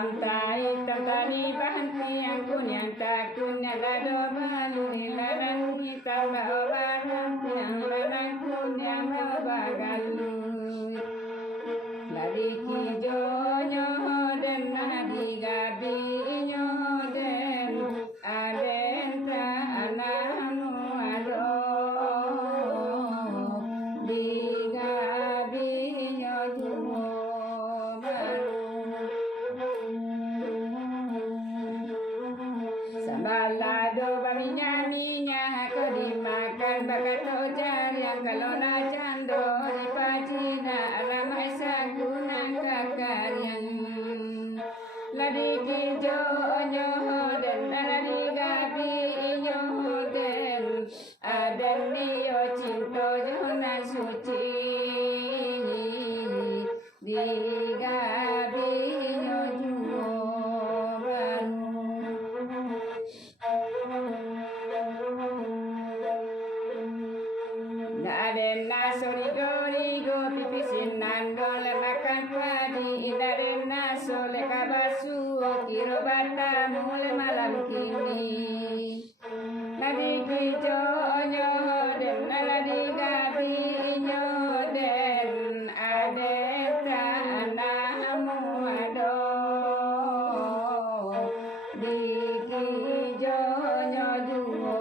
Tamtai tamtani bahanti yang kunyang takunya lado baluri larang kita bawa yang larang kunyang bagalu lari kijonyo dan nadi gadi nyoden aden ta anamu ado di gadi nyojumo Sambalado baminya ko dimakan bakato jariang kalau na cando di pacina ramai sagunang kakarian ladi kijo nyoden ladi gabi nyoden aden niyo cinto jona suci di gabi nyojumo Narena sori go pipisin nandole makan padi narena sole kabasu kiro bata mule malam kini nadi kijo nyoden nadi gabi nyoden adeta anamu ado di kijo nyojumo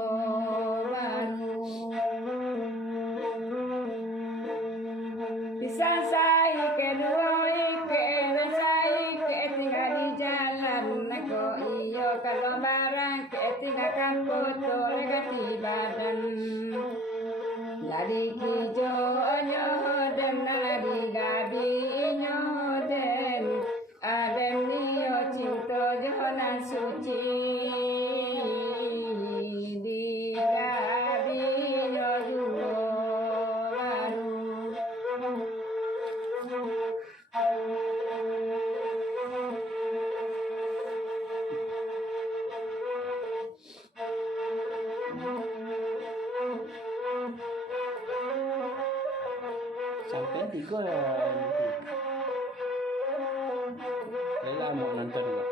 Sansai ke doi ke nasai ke tinggal di jalan nako iyo kalau barang ke tinggal kampoto legati badan ladi kijo nyoden ladi gabi nyoden aden niyo cinto jonan suci di gabi nyojumo sampai 3 ya ini lama nonton juga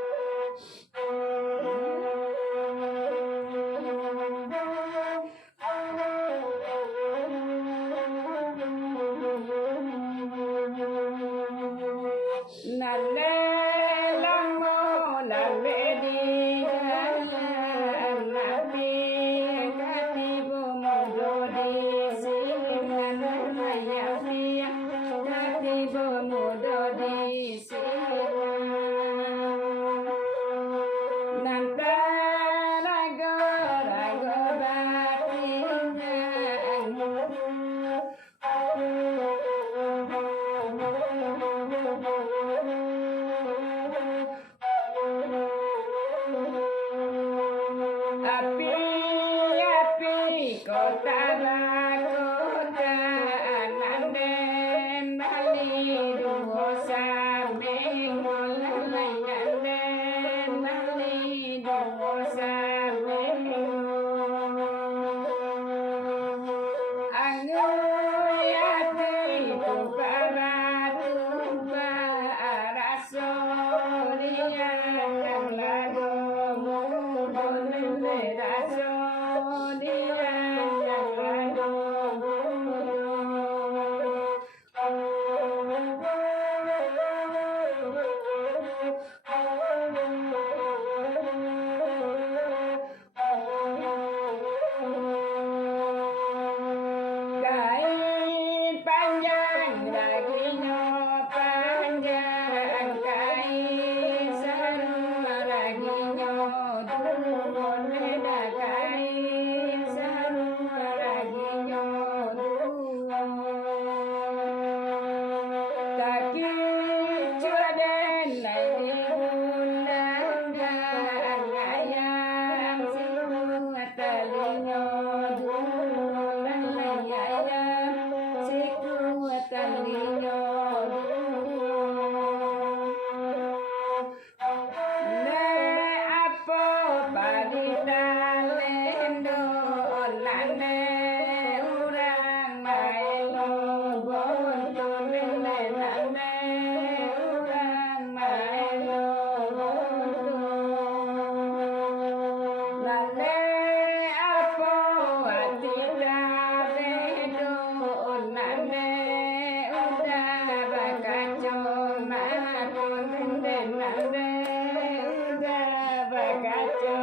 Kota Bakota Ananden Bali Duhosa Bengol Ananden Bali Duhosa Bengol Anguyate Tuparatupa Arasoria Yang lago Mudolele Rasoria Amen. Udah bakaco